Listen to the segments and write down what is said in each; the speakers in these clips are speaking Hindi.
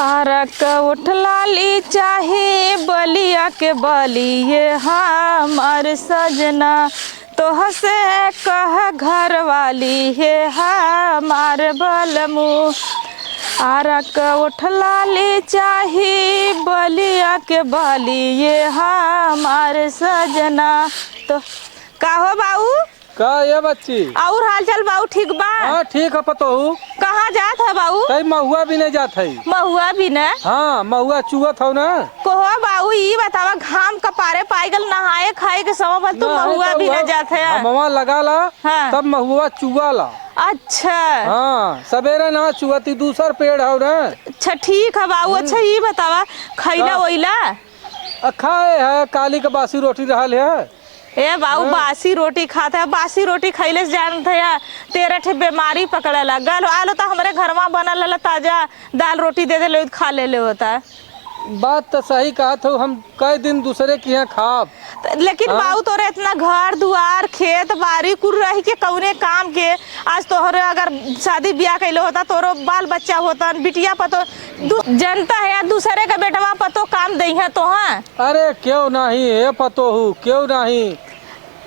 आरक उठलाली चाहे बलिया के बलिए हमार सजना तोह से कह घर वाली है हमार बलमू। आरक उठलाली चाहे बलिया के बलिए हमार सजना तो का हो बाऊ का ये बच्ची और हाल चाल बाऊ ठीक बा? हाँ ठीक है पतोहू। कहाँ जात है बाऊ? कई महुआ भी नहीं जात है। महुआ भी न? हाँ महुआ चुअत हो ना। कोहो बाऊ ये बतावा घाम कपारे पाइगल नहाए खाए के समय पर तू महुआ भी न जात है? महुआ लगा ला हाँ। तब महुआ चुआ ला। अच्छा हाँ सवेरे ना चुअती दूसर पेड़ हो ना। अच्छा ठीक है बाऊ। अच्छा ये बतावा खैला वैला खाए है काली का बासी रोटी रहल है। ए बाऊ बासी रोटी खाता है। बासी रोटी खैले से जानत है तेरा ठे बीमारी पकड़े लगल आलो तो हमारे घर में बनल ताजा दाल रोटी दे दे खा ले होता। बात तो सही कहा था। हम कई दिन दूसरे के यहाँ खाब लेकिन बाऊ तोरे इतना घर दुआर खेत बाड़ी कुल रही के कौने काम के। आज तोहरे अगर शादी ब्याह कैले होता तोरो बाल बच्चा होता बिटिया पतो जनता है दूसरे का बेटवा पतो काम दई है तो। हाँ अरे क्यों नहीं है पतोहू क्यों नहीं।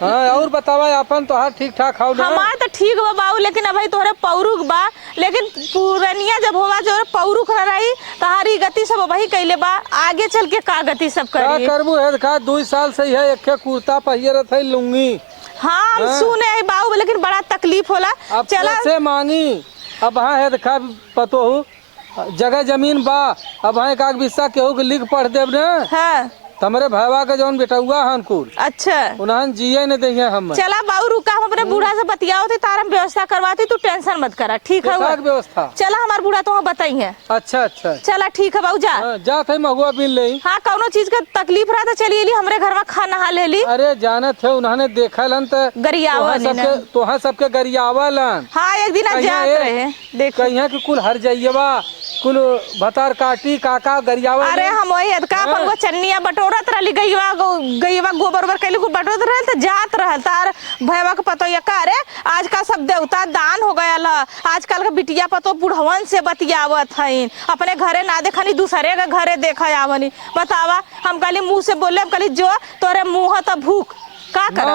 हाँ और बतावा अपन तो हर ठीक ठाक हो ना। हमार तो ठीक बा बाऊ लेकिन अभी तोरे पौरुक बा लेकिन पुरनिया जब होगा जो पौरुक रही तहारी गति सब वही कैले बा आगे चल के का गति सब करी। का करबू है का 2 साल से है एक कुर्ता पहिए रहत है लुंगी। हाँ सुने है बाऊ लेकिन बड़ा तकलीफ होला। अब चला कैसे मानी। अब हाँ है देखा पतोहू जगह जमीन बा। अब हाँ का बिस्सा केहू के लिख पढ़ देव ना। हाँ तमरे भैया के जौन बेटा हुआ हन कुल अच्छा उन्हें जिये न देंगे हम। चला बाऊ रुका हम अपने बूढ़ा से बतियाओ थे तारा व्यवस्था करवाती तू टेंशन मत करा ठीक है व्यवस्था। चला हमार बूढ़ा तो बताई है। अच्छा अच्छा चला ठीक है बाऊ जा। जा थे महुआ बिन ले। हाँ कौनो चीज का तकलीफ रहा तो चलिए ली हमरे घर में खाना नहा ले ली। अरे जाना थे उन्होंने देखा लन तो गरियावन तोहा सबके गरियावा लन। हाँ एक दिन जात रहे देख कहिया कि कुल हर जाइएवा कुल भतार काटी काका गरियावा। अरे हम वही अदका अपन वो चन्निया बटोरत रही गईवा गोबर ओबर कैले खूब बटोरत रहे तो जात रहे तार भैया के पतो ये अरे आजकल सब देवता दान हो गया ला। आजकल का बिटिया पतो बुढ़वन से बतियावत हईन अपने घरे ना देखनी दूसरे के घरे देखा आवनी बतावा। हम कली मुँह से बोले कली जो तोरे मुँह तो भूख का कर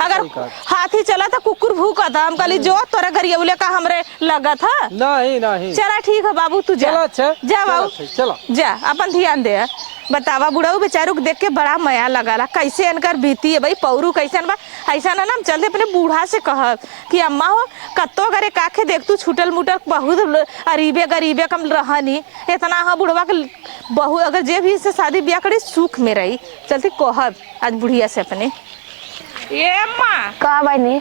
अगर हाथी चला था कुकुर भूखा था। हम कली जो तोरे गरियौले का हमरे लगा था नहीं नहीं। चला ठीक है बाबू तू जा जा बाबू चलो जा अपन ध्यान दे। बतावा बुढ़ऊ बेचारू को देख के बड़ा माया लगाला कैसे इनकर बीती है भाई पौरू कैसे बा ऐसा ना हम चलते अपने बूढ़ा से कह कि अम्मा हो कत्तो करे काखे देख तू छूटल मुटल बहुत अरीबे गरीबे कम रहनी इतना हाँ बुढ़वा के बहू अगर जे भी इससे शादी ब्याह करे सुख में रही चलते कहब आज बुढ़िया से अपने। ए अम्मा का बनी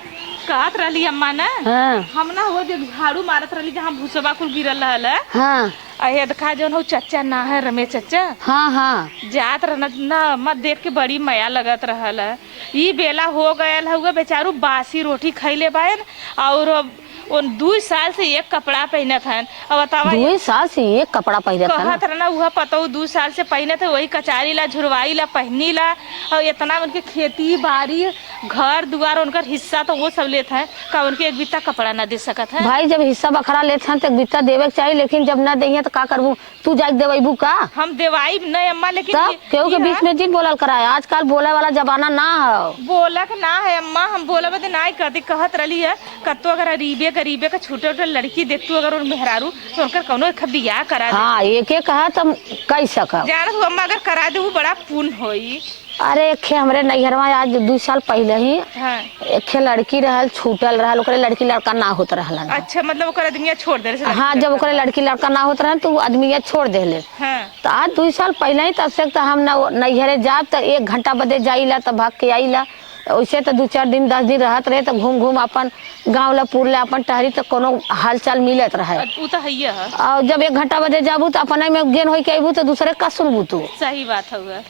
कहत रही अम्मा ना। हाँ हम ना वो झाड़ू मारत रही जहाँ भूसबा कुल गिरल रहल है। हाँ अहे देखा जो हो चच्चा ना है रमेश चच्चा। हाँ हाँ जात रहना ना मत देख के बड़ी माया लगत रहल है। ये बेला हो गया हुआ बेचारू बासी रोटी खैले बायन और उन 2 साल से एक कपड़ा पहनत हन। अब बतावा 2 साल से एक कपड़ा पहनत हन। कहत रहना वह पतो 2 साल से पहने थे वही कचारी ला झुरवाई ला पहनी ला और इतना उनके खेती बाड़ी घर दुआर उनका हिस्सा तो वो सब लेते हैं का उनके एक बित्ता कपड़ा ना दे सकत है। भाई जब हिस्सा बखरा लेते हैं तो एक बित्ता देवे के चाहिए लेकिन जब ना देंगे तो का करबू तू जाके देवेबू का। हम देवाई नहीं अम्मा लेकिन केहू के बीच में जिन बोलल कराए आजकल बोले वाला जमाना ना है। बोलक ना है अम्मा हम बोला बदे ना कहती कहत रही है कत्तो अगर गरीबे का छोटे छोटे लड़की देखतू अगर उन मेहरारू तो उनका कौनो बियाह करा दे। हाँ एक कहा तुम कह सका जान तू अम्मा अगर करा दे वो बड़ा पुण्य होई। अरे एक हमरे नैहरवा आज 2 साल पहले ही हाँ। एक लड़की रहल छूटल रहल ओकरे लड़की लड़का ना होत रहल। अच्छा मतलब ओकर आदमी छोड़ दे। हाँ जब ओकरे लड़की लड़का ना होत रहल तो आदमी छोड़ देले। हाँ। तो आज 2 साल पहले ही तब से तो हम नैहरे जाब तो 1 घंटा बदे जाइला तो भाग के आइला वैसे तो 2-4 दिन 10 दिन रहत रहे तो घूम घूम अपन गाँव ला पुर ला अपन टहरी तो कोनो हाल चाल मिलत रहे। और जब 1 घंटा बदे जाबू तो अपन में गेन हो के अबू तो दूसरे का सुनबू तू। सही बात है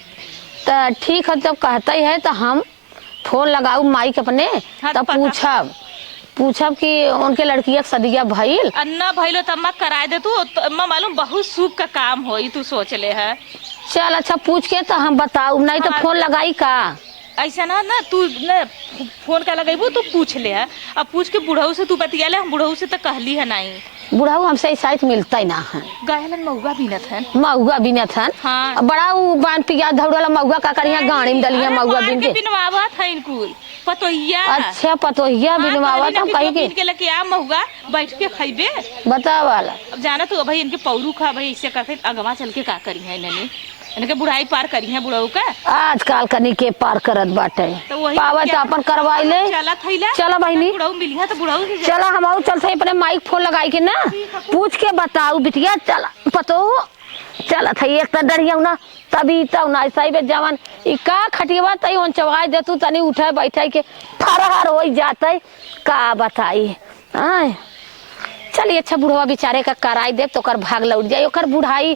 तो ठीक है जब कहते है तो हम फोन लगाऊ माई के अपने तब पूछब कि उनके लड़किया सदिया भइल अन्ना भइलो त अम्मा कराए दे तू अम्मा मालूम बहुत सुख का काम होई तू सोच ले है। चल अच्छा पूछ के तो हम बताऊ नहीं तो फोन लगाई का ऐसा ना तू न फोन का लगेबू तू पूछ ले है अब पूछ के बुढ़ऊ से तू बतिया ले हम बुढ़ऊ से तो कहली है नहीं बुढ़ाऊ हमसे ऐसा मिलता ही ना है। गहलन महुआ बीनत है। महुआ बिनत है। हाँ। बड़ा वो बांध पिया धौड़ला महुआ का करिया गाड़ी में डलिया महुआ बिन के बिनवावत है इनकुल पतोहिया। अच्छा पतोहिया बिनवावत हम कहीं के के लेके आ महुआ बैठ के खइबे। बता वाला अब जाना तो भाई इनके पौरू खा भाई इससे करते अगवा चल के का करी है इनके बुढ़ाई पार करी है बुढ़ऊ का। आजकल कनी के पार करत बाटे तो वही पावे तो अपन करवाई ले। चला थैला चला बहनी बुढ़ऊ मिलिया तो बुढ़ऊ से चला हम आऊ चलते अपने माइक फोन लगाई के ना पूछ के बताऊ बिटिया चला पतो चला था एक तो डरिया ना तभी तो ना सही बे जवान ई का खटिया तई on चवाई दे तू तनी उठे बैठे के फरहर होई जाते का बताई। आय चलिए अच्छा बुढ़वा बेचारे का कराई दे तो कर भाग लौट जाए ओकर बुढ़ाई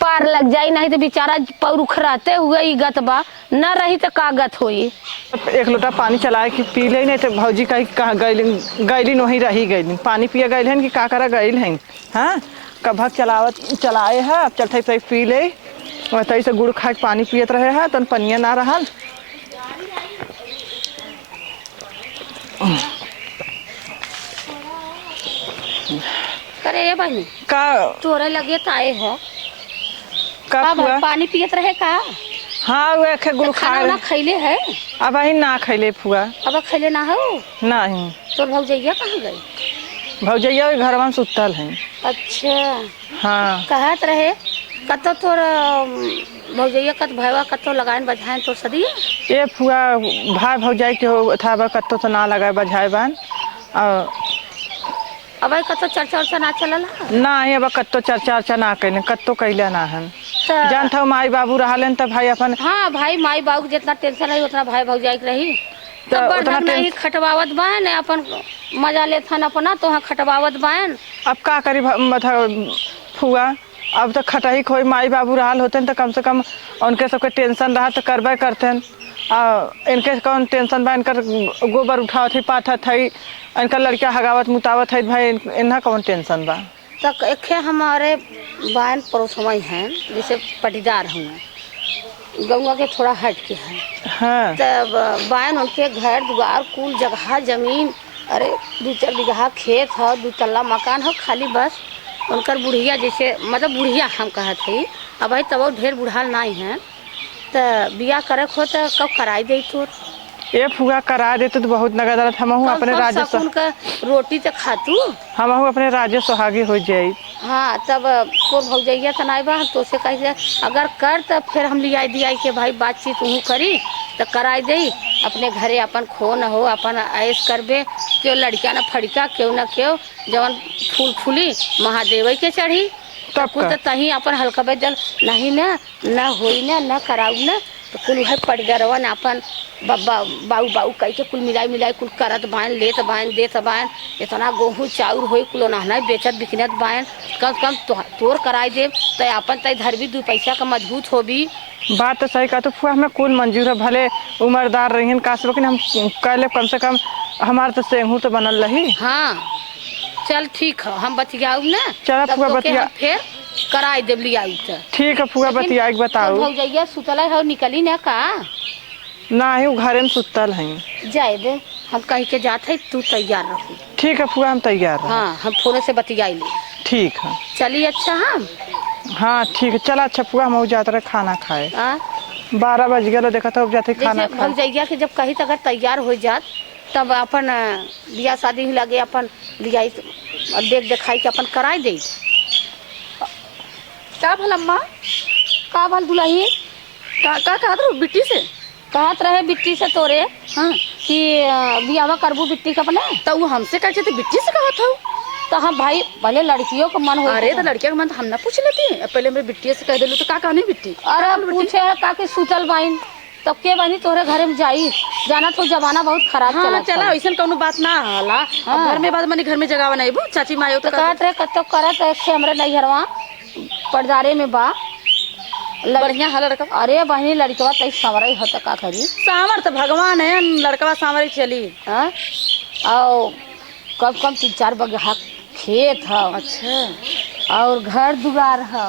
पार लग जाई नहीं तो बेचारा पौरुख रहते हुए ई गत बा न रही तो का गत होई। एक लोटा पानी चलाए कि पी ले नहीं तो भौजी कहीं गैलिन वहीं रही गैलिन पानी पिया गैल हैं कि का करा गैल हैं। हाँ कभक चलाए है अब चलते तई पी ले तई से गुड़ खा के पानी पियत रहे है तन पनिया ना रहल। करे बहनी का तोरे लगे ताए हो का हुआ? पानी पियत रहे का। हाँ वो एक गुड़ खा खाना खैले है अब ही ना खैले फुआ अब खैले ना हो नहीं। तोर भौजैया कहाँ गई। भौजैया घर में सुतल हैं। अच्छा हाँ कहत रहे कतो तोर भौजैया कत भैया कतो लगाइन बजाइन तोर सदी ये फुआ भाई भौजाई के हो था कत्तो तो ना लगाए बजाए बान अब कतो चर्चा उर्चा ना चलल ना ही अब कत्तो चर्चा ना कैले कत्तो कैले ना हन जानता हूँ माई बाबू रहलन तब भाई अपन। हाँ भाई माई बाबू जितना टेंशन रही उतना भाई भौजाई के रही तो तब उतना नहीं खटवावत बान अपन मजा लेत हन अपना तो खटवावत बान। अब का करी मतलब फुआ अब तो खटही खोई माई बाबू रहल होते तो कम से कम उनके सबके टेंशन रहा तो करबे करते इनके कौन टेंशन बा इनकर गोबर उठावत ही पाथत है इनका लड़का हगावत मुतावत है भाई इन्हा कौन टेंशन बा। तक एक हमारे बहन पड़ोसमई हैं जैसे पटीदार हुए गंगा के थोड़ा हट के हैं। हाँ तब बहन उनके घर दुआर कुल जगह जमीन अरे 2-4 बीघा खेत है 2 तल्ला मकान है खाली बस उनकर बुढ़िया जैसे मतलब बुढ़िया हम कहत है अब भाई तब ढेर बुढ़ाल नहीं है तो बिया करे हो तो कब कराई दे तोर ये फुआ करा देते तो बहुत नगद हम अपने राज्य का रोटी तो खातू हम अपने राज्य सुहागी हो जाये। हाँ तब तोर भौजैया तो नहीं बा तो से कह अगर कर तब फिर हम लिया दिया के भाई बातचीत वह करी तो कराई दे अपने घरे अपन खो न हो अपन ऐश करबे क्यों लड़किया न फड़का क्यों न क्यों जवन फूल फूली महादेव के चढ़ी तब कुल तो तही अपन हल्का बेदल नहीं न होई न कराऊ न तो कुल है पड़ गरवन अपन बाऊ बाऊ कह के कुल मिलाई कुल करत बायन लेत बायन देत बायन इतना गेहूँ चाउर हो कुल नहना बेचत बिकनत बायन कम से कम तोर कराई दे तो अपन तय धर भी 2 पैसा का मजबूत हो भी। बात तो सही कहा तो फुआ हमें कुल मंजूर है भले उम्रदार रही काश लेकिन हम कहले कम से कम हमारे तो सेहू तो बनल रही। हाँ चल ठीक है हम बतियाऊ ना चल फुआ बतिया फिर कराई दे लियाऊ तो ठीक है फुआ बतिया बताओ। भौजैया सुतल है निकली ना का ना ही घरे में सुतल हैं जाए दे हम कहीं के जाते तू तैयार रहो। ठीक है फुआ हम तैयार हैं। हाँ हम फोन से बतियाई ले ठीक है चलिए अच्छा हम हाँ ठीक है चला अच्छा फुआ हम जाते रहे खाना खाए 12 बज गए देखा था जाते खाना खाए। भौजैया के जब कहीं अगर तैयार हो जात तब अपन बियाह शादी ही लगे अपन लिया देख देखाई के अपन कराई दे का भल अम्मा का भल दुल्ही का कहत रहो बिट्टी से कहत रहे बिट्टी से तोरे हाँ कि बियाह करबू बिट्टी का अपने तो वो हमसे कह थे बिट्टी से कहत हो तो हम भाई भले लड़कियों का मन हो। अरे तो लड़कियों का मन तो हम ना पूछ लेती पहले मेरे बिट्टी से कह दिलू तो का कहनी बिट्टी अरे पूछे है का कि सुतल बाइन तब के बनी तोरे घरे में जाई जाना तो जमाना बहुत खराब चला ऐसा कोनो बात ना हला घर में बाद मनी घर में जगह बनाई चाची मायो तो कहत रहे कतो करत हमरे नैहरवा पर्दारे में बा बढ़िया है लड़का। अरे बहनी लड़कवा तई सांवरई हो तो का करी सांवर तो भगवान है लड़कवा सांवर चली हाँ और कम 3-4 बगहा खेत है। अच्छा और घर दुआर है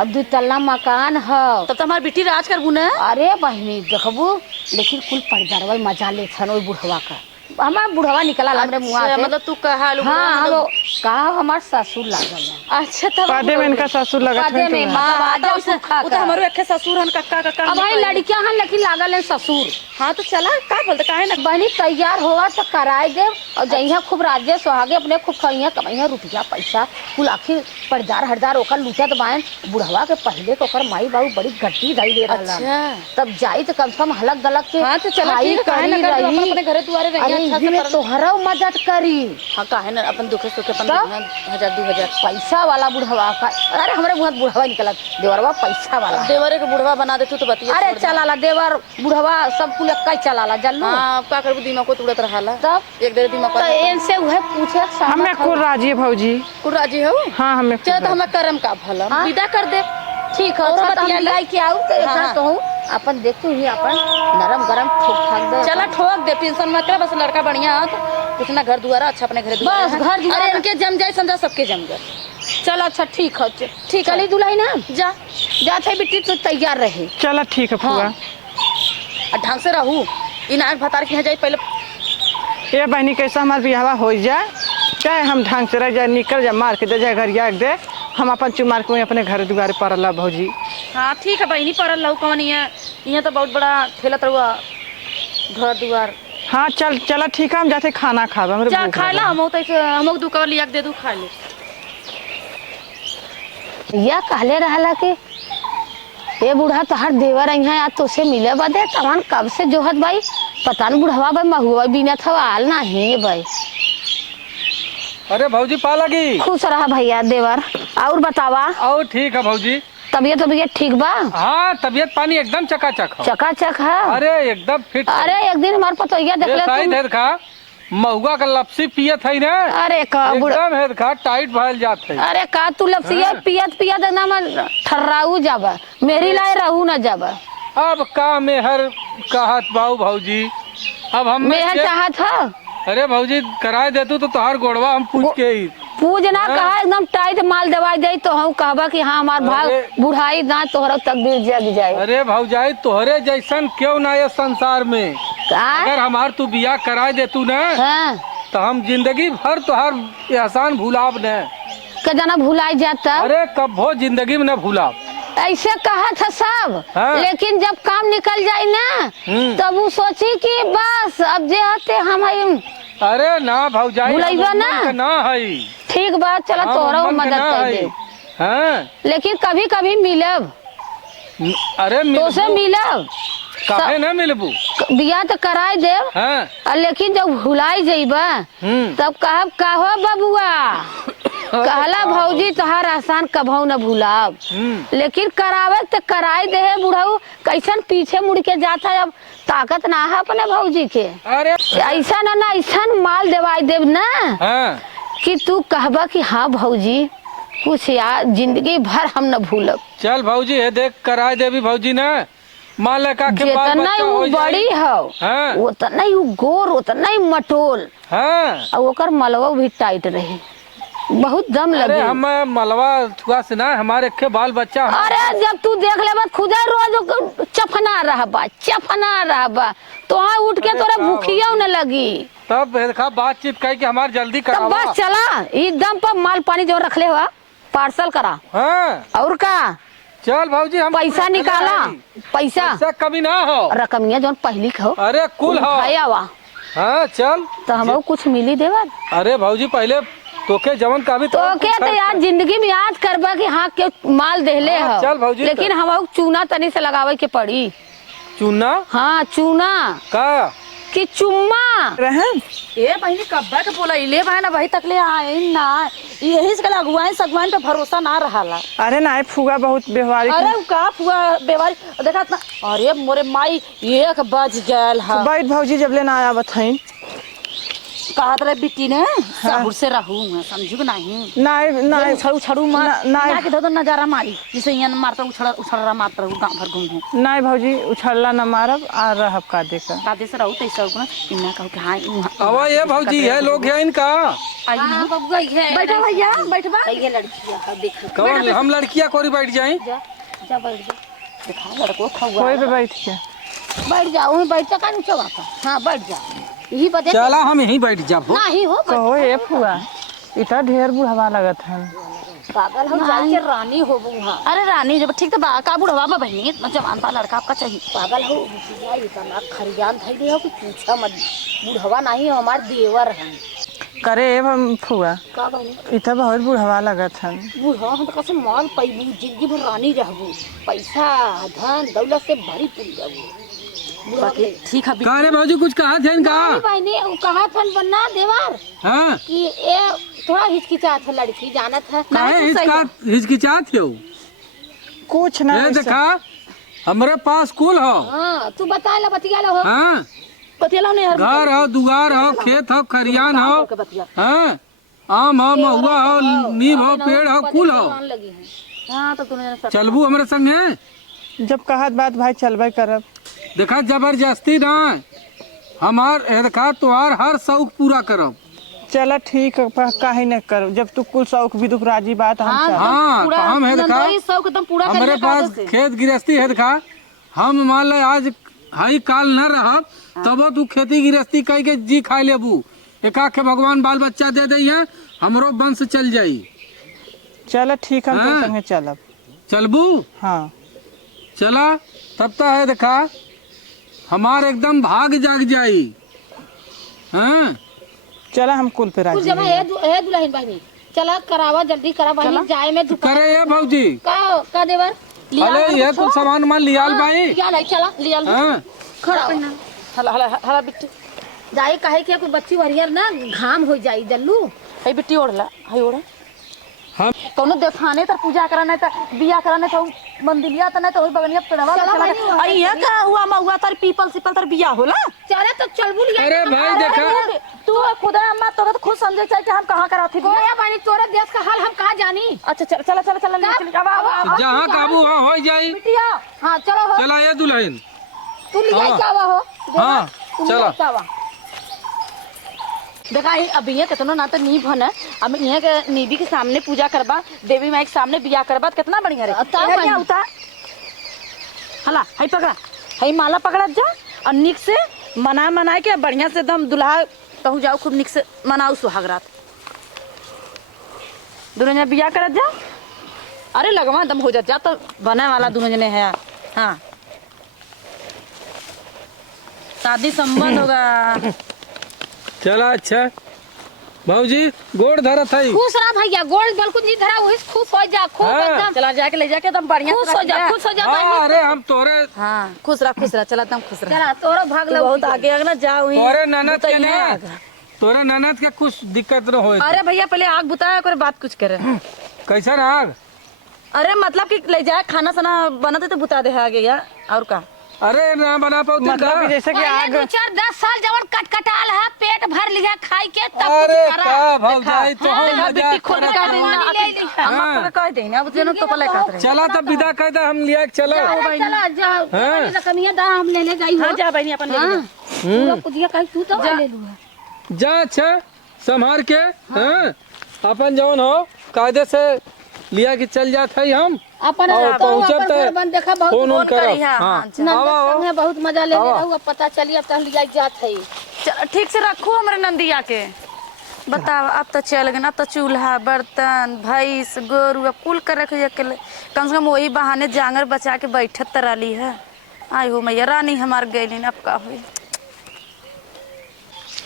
अब 2 तल्ला मकान है तब तो हमारी बेटी राज कर बुने। अरे बहनी देखबू लेकिन कुल पर्दारवा मजा ले छन ओई बुढ़वा का हमारा बुढ़वा निकला हमरे मुँह से। मतलब तू कहा हाँ हम कहा हमार ससुर लागल है। अच्छा तब पादे में इनका ससुर लगा पदे में वो तो हमारे अखे ससुर हन कक्का कक्का अब भाई लड़कियां हन लेकिन लागल है ससुर। हाँ तो चला का बोलते काहे ना बहनी तैयार होगा तो कराए दे और जइहा खूब राज्य सुहागे अपने खूब खइहा कमैया रुपया पैसा कुल आखिर पर्दार हरदार ओकर लूटत बायन। बुढ़वा के पहले तो ओकर माई बाबू बड़ी गट्टी रही ले रहला। अच्छा। तब जाई तो कम से कम हलक गलक के हाँ तो चला खाई ठीक है, काहे ना करी कर, तू रही। अपने घरे दुआरे रही अरे अच्छा से इसी में कर। तोहरा मदद करी। हाँ काहे ना अपन दुखे सुखे अपन तब? 1000 2000 पैसा वाला बुढ़वा का। अरे हमारे मुँह बुढ़वा निकला देवरवा पैसा वाला। देवरे के बुढ़वा बना दे तू तो बतिया अरे छोड़ दे। चलाला देवर बुढ़वा सब कुल कई चलाला जल्लू। हाँ का करबू दिमाग को तुड़त रहाला तब एक देर दिमाग तो इनसे वह पूछे हमें कुल राजी है भौजी। को राजी हो हाँ हमें चल तो हमें करम का भला हाँ? विदा कर दे ठीक है और अच्छा तो हम बतिया ले। लाए के आऊ तो हाँ, इतना हाँ। कहूँ अपन देखते हुए अपन नरम गरम ठोक ठाक दे। चला ठोक दे टेंशन मत कर बस लड़का बढ़िया हो तो इतना घर दुआरा अच्छा अपने घरे दुआरा बस है। घर दुआरा अरे का- इनके जम जाए समझा सबके जम गए चल अच्छा ठीक है ठीक है। चली दुल्हन ना जा जाते बेटी तो तैयार रहे। चला ठीक है फुआ। और ढंग से रहू इन आग भतार के यहाँ जाए पहले ये बहनी कैसा हमार बिहावा हो जाए चाहे हम ढंग से रह जाए निकल जाए मार के दे जाए घर याग दे हम अपन चुमार के अपने घर दुआरे पड़ला भौजी। हाँ ठीक है बहनी पड़ल रहू कौन यहाँ तो बहुत बड़ा ठेलत रहुआ घर दुआर हाँ चल चला ठीक है हम जाते खाना खाब हमरे जा भूख खा ला लगल। हम दुकान लिया के दे दू खा ले या कहले रहला कि ये बूढ़ा तोहर देवर यहाँ आज तुझसे मिले बदे तवन कब से जोहत भाई पता न बुढ़वा भाई महुआ बिना था आल ना है भाई। अरे भौजी पा लगी खुश रहा भैया देवर। और बतावा और ठीक है भौजी। तबीयत ठीक बा? हाँ तबीयत पानी एकदम चकाचक हो। चकाचक है। अरे एकदम फिट। अरे एक दिन हमारे पतोहिया देख ले शायद तुम। है खा महुआ का लपसी पियत है ना अरे का बुढ़ा एकदम है खा टाइट भल जात है। अरे का तू लपसिया पियत पियत एकदम ठर्राऊ जाबा मेरी लाए रहू ना जाबा। अब का मेहर कहत बाऊ भौजी अब हम मेहर चाहत है। अरे भौजी कराए देतू तो तोहार गोड़वा हम पूछ के ही पूज ना कहा एकदम टाइट माल दवाई दे तो हम कहबा कि हाँ हमार भाग अरे। बुढ़ाई ना तोहरा तकदीर जग जाए। अरे भौजाई तोहरे जैसन क्यों ना ये संसार में का अगर हमार तू बियाह कराए देतू ना हाँ तो हम जिंदगी भर तोहार एहसान भूलाब न। के जाना भुलाई जाता। अरे कब्बो जिंदगी में न भूलाब। ऐसे कहा था सब हाँ। लेकिन जब काम निकल जाए ना तब वो सोची कि बस अब जे हते हम अरे ना भौजाई भुलाइबा ना? हमन के ना है। ठीक बात चला हाँ, तोहरा हमन के मदद ना कर है। दे हाँ लेकिन कभी कभी मिलब अरे तो से मिलब काहे ना मिलबू। बिया तो कराए दे हाँ लेकिन जब भुलाई जाइबा तब कहब कहो बबुआ कहला भौजी तोहार आसान कभौ न भूलाब लेकिन करावे तो कराए दे है बुढ़ऊ कैसन पीछे मुड़ के जाता अब ताकत ना है अपने भौजी के। अरे ऐसा ना ऐसा माल देवाई देव ना हाँ कि तू कहबा कि हाँ भौजी कुछ यार जिंदगी भर हम न भूलब। चल भौजी है देख कराए देवी भौजी ना मान ले का के बाल जितना बच्चा वो हो जाई। बड़ी हो हाँ उतना ही गोर उतना ही मटोल हाँ और ओकर मलवा भी टाइट रही बहुत दम अरे लगे। हम मलवा थुआ से ना हमारे के बाल बच्चा हम- अरे जब तू देख ले खुदा रोज चफना रहा बा तो हाँ उठ के तोरा भूखिया न लगी तब देखा बातचीत कही कि हमारे जल्दी तब करावा। बस चला एकदम पर माल पानी जो रख ले हुआ पार्सल करा हाँ और का चल भौजी हम पैसा निकाला पैसा पैसा कभी ना हो। रकमिया जो पहली हो अरे कुल हो आवा हाँ चल तो हम कुछ मिली देवा। अरे भौजी पहले तोके जवन का भी तो के तो यार जिंदगी में याद करबा कि हाँ के माल देले हाँ, हो चल भौजी लेकिन हम चूना तनी से लगावे के पड़ी। चुना हाँ चूना का कि चुम्मा रहन ए बहनी कब्बा के बोला इले भाई ना भाई तकले आए ना यही से अगुआइन सगुआइन पे भरोसा ना रहाला। अरे ना फुआ बहुत व्यवहारिक अरे उ का फुआ बेवारी देखा ना अरे मोरे माई एक बज गयल है बैठ भौजी जब लेना आया बताई कहत रहे बिट्टी ने साबुर से रहू मैं समझू नहीं नहीं नहीं उछड़ उछड़ू मार ना- ना के दो नजारा मारी जिसे यहाँ मारता उछड़ा मारता रहू गांव भर घूम नहीं भौजी उछलला न मारब आ रहब का देकर दादे से रहू तैसे ना इन्ना कहू कि हां अब ये भौजी है लोग है इनका हाँ बबुआ है बैठा भैया बैठवा ये लड़की है देख कौन हम लड़कियां कोरी बैठ जाए जा बैठ जा देखा लड़को खौआ कोई पे बैठ के बैठ जा वहीं बैठ जा का नीचे वापस हाँ बैठ जा यही बजे चला हम यहीं बैठ जाबो। नहीं हो कहो ए फुआ इतना ढेर बुढ़वा लगत है। पागल हो जाके रानी हो वहाँ। अरे रानी जब ठीक तो का बुढ़वा में बहनी जवान बा लड़का आपका चाहिए। पागल हो इतना खरियान धैले हो कि पूछा मत। बुढ़वा नहीं हो हमार देवर है। करे फुआ का बहनी इतना बहुत बुढ़वा लगत है। बुढ़वा हम तो कैसे माल पैबू जिंदगी भर रानी रहबू पैसा धन दौलत से भरी पूरी रहबू। बाकी ठीक है का रे भाजी कुछ कहा थे इनका? बहनी कहा था बनना देवर हाँ कि ये थोड़ा हिचकिचात है लड़की जानत है। काहे हिचकिचात हो? कुछ ना ये देखा हमारे पास कुल हो। हाँ तू बता ला बतिया लो। हाँ बतिया नहीं घर हो दुआर हो खेत हो खरियान हो। हाँ आम हो महुआ हो नीम हो पेड़ हो कुल हो। लगी है। हाँ तो तूने चलबू हमारे संग है? जब कहत बात भाई चलबे करब। देखा जबरदस्ती ना हमार देखा तुहार हर शौक पूरा करब। चला ठीक है काहे न कर जब तू कुल शौक भी दुख राजी बात हम चल। हाँ तो हम है देखा सब एकदम पूरा हमारे पास खेत गृहस्थी है देखा। हम मान ले आज हाई काल न रहब तब तू खेती गृहस्थी कह के जी खा लेबू। एका के भगवान बाल बच्चा दे दई है हमरो वंश चल जाई। चला ठीक हम हाँ। तो संगे चलब। चलबू? हाँ चला तब तक है देखा हमार एकदम भाग जाग जाई। हाँ चला हम कुल पे राजी जब है दुल्हन बहनी चला करावा जल्दी करा बहनी जाए में दुकान करे ये भौजी का देवर अरे ये कुछ सामान मान लियाल भाई। क्या नहीं चला लिया हाँ खड़ा हो। हला हला हला बिट्टी जाए काहे कि कोई बच्ची वरियर ना घाम हो जाई जल्लू। हई बिट्टी ओढ़ला हई ओढ़ हम कौनो देखाने तर पूजा कराने तर बिया कराने तो मंदिलिया त नहीं तो होई बगनिया पेड़वा चला चला बहनी, अरे ये का हुआ महुआ तर पीपल सिपल तर बिया होला। चले तो चलबू लिया। अरे भाई देखा तू खुदा अम्मा तो खुद समझे चाहे कि हम कहां कराथी बिया। गोया बहनी तोरे देश का हाल हम कहाँ जानी। अच्छा चल चला चला चला चल आवा जहाँ काबू हो जाई। बिटिया हाँ चलो हो चला ये दुल्हन। तू लिया हाँ। जावा हो हाँ तू चला लिया जावा। देखा अब ये कितना ना तो नींव है ना अब यहाँ के नीबी के सामने पूजा करबा देवी माई के सामने बिया करबा तो कितना बढ़िया रे। बढ़िया होता हला हई पकड़ा हई माला पकड़ा जा और निक से मना के बढ़िया से एकदम दुल्हा कहूँ जाओ खूब निक से मनाओ सुहाग रात दोनों जने बिया करत जा। अरे लगवा दम हो जा तो बने वाला दोनों जने है। हाँ शादी संबंध होगा। चला अच्छा भाजी गोड़ धरा था खुश रहा भैया गोल्ड बिल्कुल नहीं धरा हुई खुश हो जा खूब हाँ। एकदम चला जाके ले जाके एकदम बढ़िया खुश हो जा खुश हो जा हाँ अरे हम तोरे हाँ खुश रहा चला एकदम खुश रहा। चला तोरा भाग तू लो बहुत आगे अगर ना जाओ ही तोरे ननद के बुतैया ने आगा। तोरे ननद के कुछ दिक्कत न होए। अरे भैया पहले आग बुताया कर बात कुछ करे। कैसा आग? अरे मतलब कि ले जाए खाना साना बनाते तो बुता दे आगे या और का। अरे ना बना पाओ मतलब कि जैसे कि आग 2-4-10 साल जवन कटकटाल है पेट भर लिया खाई के तब अरे कुछ करा। का भौजाई तो हम देखा बिट्टी मजाक खोल के करत कह देना पानी ले ली। अम्मा को कह देना अब जेनो तो पले कहत रहे। चला तब विदा कर दे हम लिया के चलो। चला जा हाँ। रकमिया दा हम ले गई हो हां जा बहनी अपन ले हाँ ले। पूरा कुदिया कहीं तू तो ले लू जा अच्छा संभार के हाँ अपन जवन हो कायदे से लिया के चल जात है हम अपन और तो पहुंचब अपन तो घर बन देखा बहुत फोन फोन करो। करी, हाँ, हाँ हाँ, नंदा आओ संग है बहुत मजा ले आओ। रहा पता चली अब तक लिया जात है। चल ठीक से रखो हमरे नंदिया के। बताओ अब तो चल गए ना तो चूल्हा बर्तन भैंस गोरू अब कुल कर रखे अकेले कम से कम वही बहाने जांगर बचा के बैठत तरली है। आई हो मैया रानी हमार गई अब का हुई।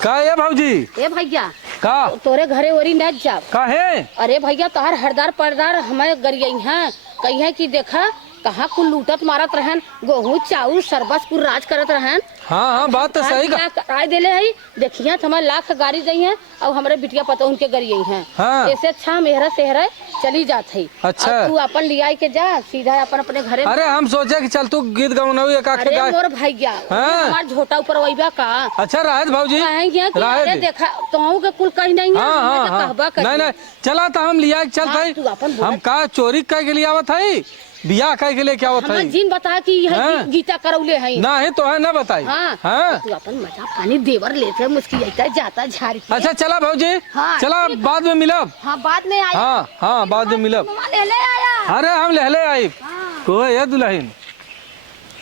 का ये भौजी ए भैया का तोरे घरे ओरी न जा। का है? अरे भैया तोहर हरदार पर्दार हमें गरियई हैं कही है कि देखा कहाँ कुल लूटत मारत रहन गेहूं चाउर सरबसपुर राज करत रहन। हाँ हाँ बात तो सही का। कराए देले है देखिए हमारे लाख गाड़ी दी है और हमारे बिटिया पता उनके गरियई हैं। हाँ। ऐसे अच्छा मेहरा सेहरा चली जात है। अच्छा। अब तू अपन लियाई के जा सीधा अपन अपने घरे। अरे हम सोचे कि चल तू गीत गवनवी एक आखिर अरे गाय। मोर भैया हाँ। हमार झोटा ऊपर वहीबा का अच्छा राहत भौजी कहेंगे कि राहत अरे दे। देखा तुहू के कुल कहीं नहीं है हाँ हमें हाँ तो हाँ कहबा करी। नहीं नहीं चला तो हम लिया के चल हाँ, भाई तू अपन बोला। हम का चोरी कर के लिए आवत है बियाह कर के लिए क्या आवत हमें है जिन बता कि यह हाँ। गीता करौले हैं। ना है तो है ना बताई हाँ हाँ तू अपन मजा पानी देवर लेते मुस्कियाता जाता झाड़ के। अच्छा चला भौजी हाँ, चला ठीक है। बाद में मिलब हाँ बाद में आया हाँ हाँ बाद में मिलब मामा ले ले आया। अरे हम लहले आई हाँ। को है दुल्हन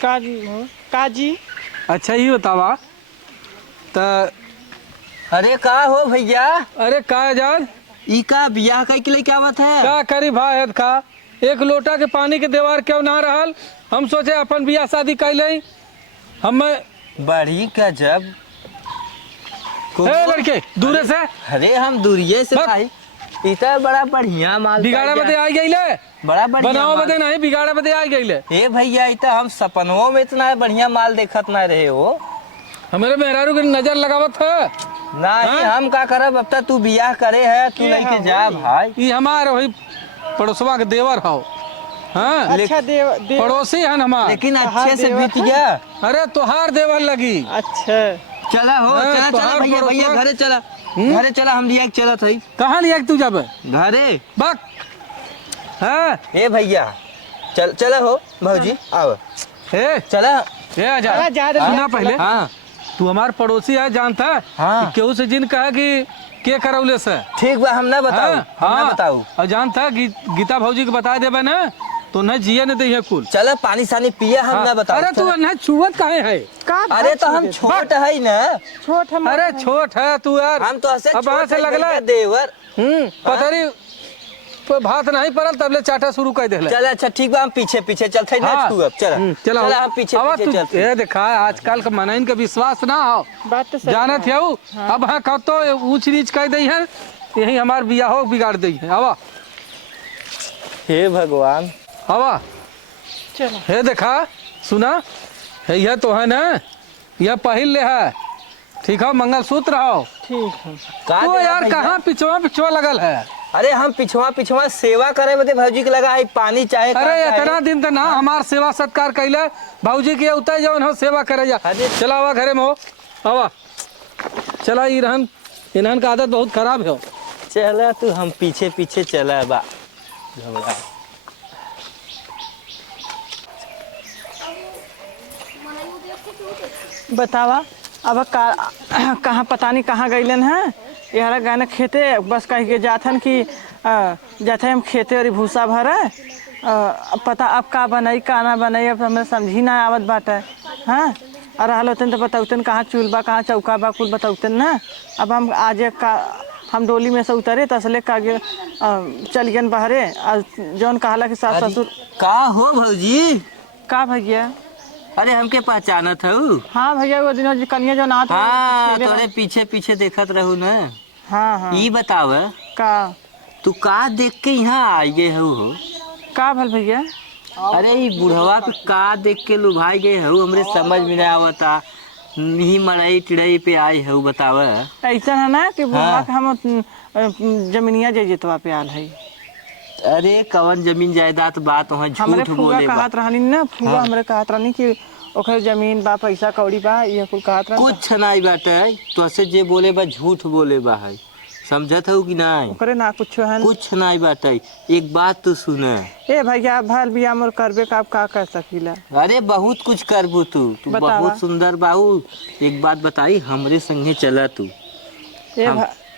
काजी हो काजी अच्छा ये बतावा तो अरे का हो भैया? अरे का जान ई का बियाह कई के लिए क्या बात है? का करी भाई है का एक लोटा के पानी के देवार क्यों ना रहल। हम सोचे अपन बियाह शादी कर ले। हम बड़ी गजब। लड़के दूरे से अरे हम दूरिये से बस। भाई इतना बड़ा बढ़िया माल बिगाड़ा बदे आ गई ले। बड़ा बढ़िया बनाओ माल। बदे नहीं बिगाड़ा बदे आ गई ले। ए भैया इतना हम सपनों में इतना बढ़िया माल देखत ना रहे हो। हमारे मेहरारू की नजर लगावत है। नहीं हम का करब, अब तक तू बियाह करे है, तू लेके जा भाई। ये हमारे वही पड़ोसवा के देवर हो। हाँ अच्छा देव पड़ोसी है हमारे। लेकिन अच्छे से बीत गया। अरे तुहार देवर लगी। अच्छा चला हो हाँ, चला तो चला हर भैया भैया पड़ोसवा- घरे चला। घरे चला हम लिया चला थई कहाँ लिया तू जब घरे। बक हाँ ए भैया चल चला हो भौजी आओ ए चला। ए आजा सुना पहले। हाँ तू हमार पड़ोसी है जानता है। हाँ। कि केहू से जिन कहा कि के करौले से। ठीक बा हम ना बताऊ। हाँ, हम ना हाँ। बताऊ। और जानता है गीता भौजी को बता देबे ना तो न जिए न दे कुल। चला पानी सानी पिए हम ना बताऊ। अरे तू न छुअत काहे है। अरे तो हम छोट है ना। छोट हम अरे छोट है तू यार। हम तो ऐसे अब वहाँ से छोट है लगला भैया देवर। पतरी तो भात नहीं पड़ल तबले चाटा शुरू कर देले। चल अच्छा ठीक बा हम पीछे पीछे चलते ना हाँ। तू अब चला चला हम पीछे पीछे चलते। ये देखा आजकल का मनइन के विश्वास ना हो। बात तो सही जानत है अब हाँ कब तो ऊंच नीच कह दी है यही हमार बियाह बिगाड़ दी है। आवा हे भगवान। आवा चलो हे देखा सुना है यह तो है ना यह पहिल ले है। ठीक है मंगलसूत्र हो। ठीक है। का तो देना यार भैया? कहाँ पिछवा लगल है। अरे हम पिछवा सेवा करे बदे भौजी के लगा है पानी चाहे अरे इतना दिन तो ना हमार सेवा सत्कार कैले भाऊजी के उतर जवन हो सेवा करे जा। अरे चला आवा घरे में हो आवा चला इन्हन का आदत बहुत खराब है। चला तू हम पीछे पीछे चला बा घबरा। बतावा अब कहाँ पता नहीं कहाँ गईलन है यार गाना खेते बस कह के जाथन कि जाते हम खेते और भूसा भरे पता अब का बनाई का ना बनाई अब हमें समझी ना आवत बाटे। हाँ और रहल होतन तो बताउतन कहाँ चूल बा कहाँ चौका बा कुल बताउतन ना। अब हम आज का हम डोली में से उतरे तसले का चल गन बहरे जौन कहला कि सास ससुर का हो भौजी? का भैया? अरे हमके पहचानत हूँ। हाँ भैया वो दिन कन्या जो नाथ हाँ तोरे पीछे पीछे देखत रहू ना। हाँ हाँ ई बताव का तू का देख के यहाँ आ गए हो? का भल भैया? अरे ई बुढ़वा पे का देख के लुभाई गए हो हमरे समझ में नहीं आवता। ही मड़ई टिड़ई पे आए हो बताव। ऐसा है ना कि बुढ़वा के हम जमीनिया जैतवा पे आल है। अरे कवन जमीन जायदाद बात वहाँ हमरे झूठ फुआ बोले बा। कहत रहनी ना फुआ हमरे कहत रहनी कि ओकर जमीन बा पैसा कौड़ी बा ये कुल कहत रहनी। कुछ नहीं बाटे तो से जे बोले बा झूठ बोले बा है समझत हो कि नहीं? ओकरे ना कुछ है न। कुछ नहीं बाटे। एक बात तो सुने। ए भैया भल बिया मोर करबे का आप का कर सकीला? अरे बहुत कुछ करबू तू बतावा। बहुत सुंदर बाहू। एक बात बताई हमरे संगे चला तू। ए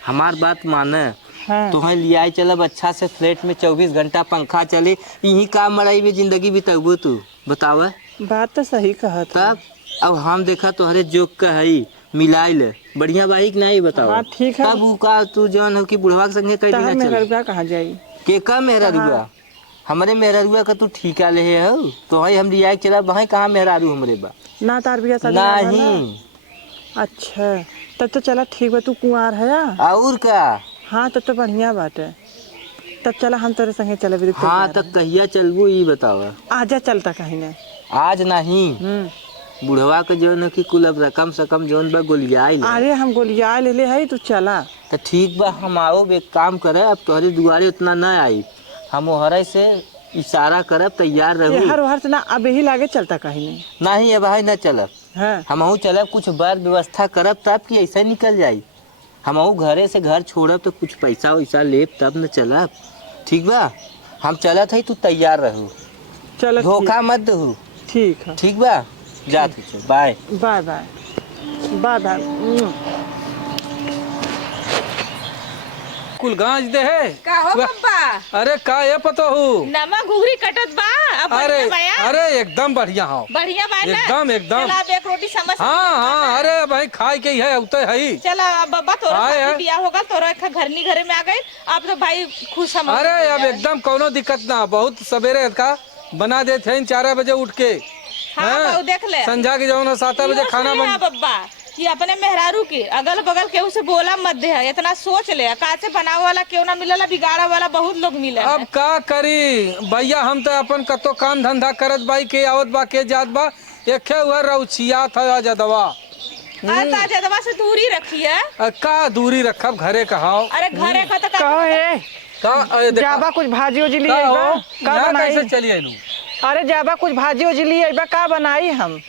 हमार बात माने हाँ तुम्हें लिया चलब अच्छा से फ्लैट में 24 घंटा पंखा चले यही काम मड़ाई में जिंदगी बिताबू तू बताव। बात तो सही कहत। तब अब हम देखा तोहरे जोक का है मिलाई ले बढ़िया बाई कि नहीं बताओ। हाँ ठीक है। तब उ का तू जौन हो कि बुढ़वा के संगे कई तहां दिन में चल रुपया कहाँ जाई? के का मेहरारुआ हमरे मेहरारुआ का तू ठीका ले हो तो है हम लिया चला वहाँ कहाँ मेहरारू हमरे बा ना तार बिया शादी ना भला? नहीं। अच्छा तब तो चला ठीक बा तू कुंवार है या? और का? हाँ तब तो बढ़िया बात है। तब चला हम तेरे संगे चले भी। हाँ तब कहिया चलबू ये बताओ। आजा चलता कहीं ने। आज नहीं बुढ़वा के जो न कि कुल अब रकम सकम जोन बा गोलियाई ले। अरे हम गोलिया ले ले है तू चला। तो ठीक बा हम आओ एक काम करे अब तोहरे दुआरे उतना न आई हम ओहरे से इशारा करब तैयार ये रहू। हर हर से ना अब ही लागे चलता कहीं ने। नहीं अब है न चलब हाँ हमहू चलब कुछ बार व्यवस्था करब तब कि ऐसा निकल जाई। हमहू घरे से घर छोड़ब तो कुछ पैसा वैसा लेब तब न चलब। ठीक बा हम चलत है तू तैयार रहू चलो धोखा मत दहू। ठीक है। ठीक बा जा तू bye bye bye bye bye. कुल गांज दे है। का हो बब्बा? अरे का ये पतो हूँ? नमक घुघरी कटत बा अब अरे बढ़िया बाया? अरे एकदम बढ़िया हो। बढ़िया बा ना? एकदम एकदम। चला अब एक रोटी समझ। हाँ हाँ अरे भाई खाए के ही है उते है ही। चला अब बब्बा तोरा हाँ, शादी यार। बियाह होगा तोरा एक घरनी घरे में आ गई। अब तो भाई खुश हम। अरे अब एकदम कोनो दिक्कत ना, बहुत सवेरे का बना देते हैं 4 बजे उठ के। हाँ हैं? बहू देख ले। संझा के जाओ 7 बजे इहो खाना सुन ले बन। हाँ बब्बा ये अपने मेहरारू की अगल बगल केहू से बोला मत दे है, इतना सोच ले का से बनावे वाला क्यों ना मिलेला, बिगाड़ा वाला बहुत लोग मिले। अब का करी भैया, हम तो अपन कतो काम धंधा करत बाई के आवत बा के जात बा। एक हुआ रउचिया था जदवा जदवा से दूरी रखी है। का दूरी रखब घरे कहाओ। अरे घरे का तो कहो है का अरे देखा जाबा कुछ भाजी उजी लिए का हो? बा? का यहाँ बनाई? कैसे चली आइलू? अरे जाबा कुछ भाजी उजी लिए बा, का बनाई हम?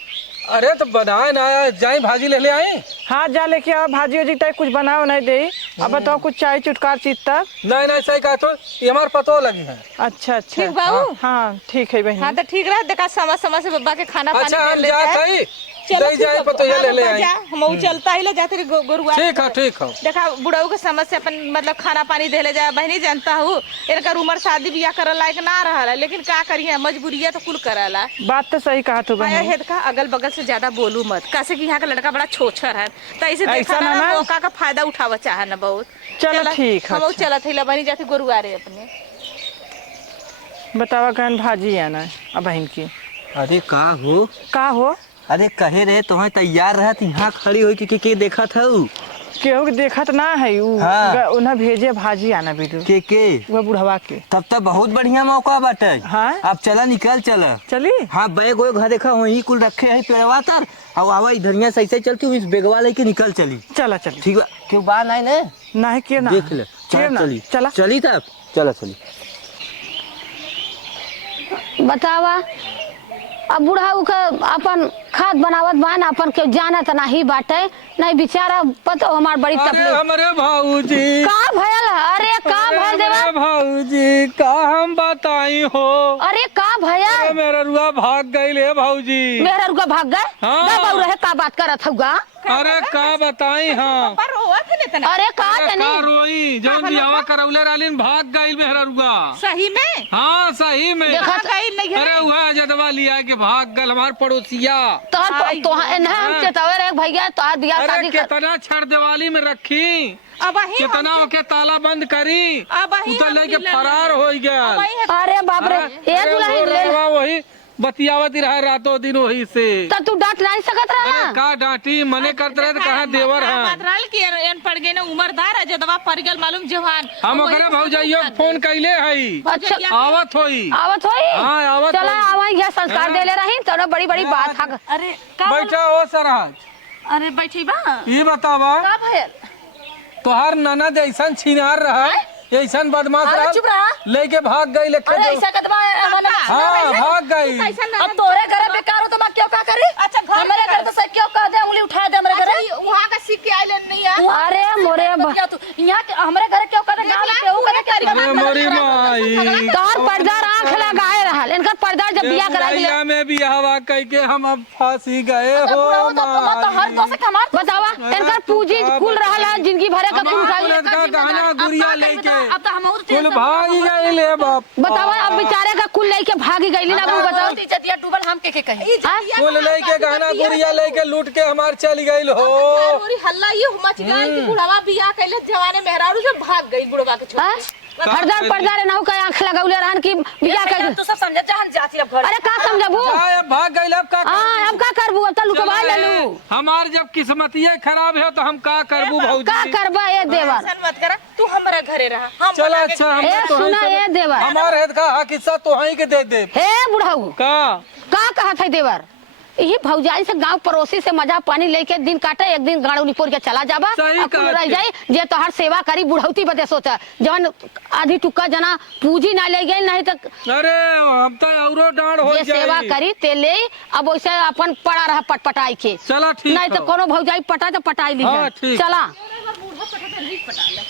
अरे तो बनाए ना जाई भाजी ले आए। हाँ जा लेके आओ भाजी उजी तक कुछ बनाओ नहीं दे। अब बताओ कुछ चाय चुटकार चीज तक। नहीं नहीं सही कहा तो ये हमारे पतो लगी है। अच्छा अच्छा ठीक बाबू। हाँ ठीक है बहन। हाँ तो ठीक रहा देखा समय समय से बब्बा के खाना पानी अच्छा दे हम लेते जात हैं। हई चलो दे जाए पतो ये ले आई। हम चलता ही ले जाते गुरुआ। ठीक है ठीक है। देखा बुढ़ऊ के समझ से अपन मतलब खाना पानी दे ले जाए। बहनी जानता हूँ इनका उम्र शादी बियाह करे लायक ना रहा, लेकिन का करिए मजबूरिया तो कुल करला। बात तो सही कहा तू आया बहन। हेद का अगल बगल से ज्यादा बोलू मत, कैसे कि यहाँ का लड़का बड़ा छोछर है तो ऐसे देखा ऐसा ना ना ना। मौका का फायदा उठावा चाहे ना बहुत। चलो ठीक है, हम अच्छा। चलत है बहनी जाती गुरुआ रे अपने। बतावा गहन भाजी आना है अब बहन की। अरे का हो? का हो? अरे कहे रहे तुम्हें तैयार रहत यहाँ खड़ी हो के देखा था केहू के देखत ना है उ। हाँ। उन्हें भेजे भाजी आना बिदु के वो बुढ़वा के। तब तक बहुत बढ़िया मौका बाटे। हाँ अब चला निकल चला। चली। हाँ बैग वैग घर देखा वही कुल रखे है पेड़वा तर और आवा इधरिया सही सही चलती हूँ, इस बेगवा लेके निकल चली। चला चली। ठीक बा क्यों बात नहीं ना नहीं के ना देख ले के ना। चली चला चली तब चला चली। बतावा अब बुढ़ाऊ के अपन खाद बनावत बा ना, अपन के जाना त नाही बाटे नहीं बेचारा पता हमार बड़ी अरे तकलीफ। हमारे भाऊजी का भयल? अरे का भयल देवा? अरे भाऊजी का हम बताई हो। अरे का भयल? मेरा रुआ भाग गई ले भाऊजी। मेरा रुका भाग गए। हाँ। ना बहु रहे का बात करत हुआ? अरे का बताई हाँ। पर हुआ था ना तना। अरे का अरे तनी का रोई जब बियाह करौले रालीन भाग गई मेहरा रुआ। सही में हाँ सही में। देखा गई नहीं है। अरे हुआ जदवा लिया के भाग गल हमार पड़ोसिया। तोहर तो ना हम चेतावे रे भैया तोहर बियाह अरे शादी कर। कितना छड़ दिवाली में रखी, अब वही कितना ओके ताला बंद करी, अब वही उतर हम लेके मिलल फरार हो गया। अरे बाप रे ए दुल्हन ले ले। वही बतियावती रहा रातों दिन वही से। त तू डांट नहीं सकत अरे रहा। का डांटी मने करते रहे तो कहा देवर है। बात रहल कि एन पड़ गए ना उम्रदार है जदवा पड़ गल मालूम जवान। हम ओकरे भौजाइयो के फोन कैले हई अच्छा आवत होई। आवत होई। हाँ, आवत चला होई। आवा यह संस्कार हाँ। देले रही तो बड़ी बड़ी बात हा। अरे का बैठा हो सरहज अरे बैठी बा ये बतावा का भयल? तोहार ननद ऐसा छिनार रहा ऐसा बदमाश अरे रहा चुप रहा। लेके भाग गई लेके अरे जो- ऐसा कदमा हाँ भाग गई। अब तोरे घर बेकार हो तो मैं क्यों का करी? अच्छा, घर हमारे घर तो सही क्यों कह दे उंगली उठा दे हमारे घर। वहाँ का सीख के आइले नहीं है। अरे मोरे क्या तू यहाँ हमारे घर क्यों कह दे गांव में क्यों कह दे अरे मोरी माई तोहर पर्दा आंख लगाए रहल इनकर पर्दा जब बियाह करा दिले। बुढ़ैया में बियाहवा कह के हम अब फांसी गए हो तो हर दो से कमार बतावा इनकर पूंजी कुल रहल है जिंदगी भरे का कुल खाई। का गहना गुड़िया लेके अब तो हम और कुल भाग गए ले बाप। बतावा अब बेचारे का कुल लेके भागी गईली ना वो बताओ। इज्जतिया डूबल हम के कही। हाँ? कुल लेके गहना गुड़िया लेके लूट के हमार चली गई हो। पूरी हल्ला ये मच गया कि बुढ़वा बियाह कैले जवाने मेहरारू से भाग गई बुढ़वा के छोड़। हाँ? हरदर पर्दा रे नाउ का आंख लगौले रहन की बियाह कर। तू सब समझ जहां जाती अब घर। अरे का समझबू? जाए अब भाग गई अब का हां अब का करबू? अब त लुकवा ले लू। हमार जब किस्मतिये खराब है तो हम का करबू का भौजी। करबा ए देवर? टेंशन मत करा तू हमारे घरे रहा। हम चला अच्छा हम ए तो सुना ए देवर। हमार हेद का हक हिस्सा तो ही के दे दे हे बुढ़ाऊ का। का कहत है देवर? यही भौजाई से गांव पड़ोसी से मजा पानी लेके दिन काटे एक दिन गाड़ू निपोर के चला जाबा सही और कुल कहत रह है। जाई जे तोहर सेवा करी बुढ़ौती बदे सोचा जवन आधी टुक्का जना पूंजी ना ले गई नहीं तक अरे हम तो औरो डांड हो जे सेवा जाई। करी ते ले अब वैसे अपन पड़ा रहा पटपटाई के चला ठीक नहीं तो हो। कोनो भौजाई पटा तो पटाई ली हाँ, ठीक। चला बूढ़ा पटा तो लीक पटा ले।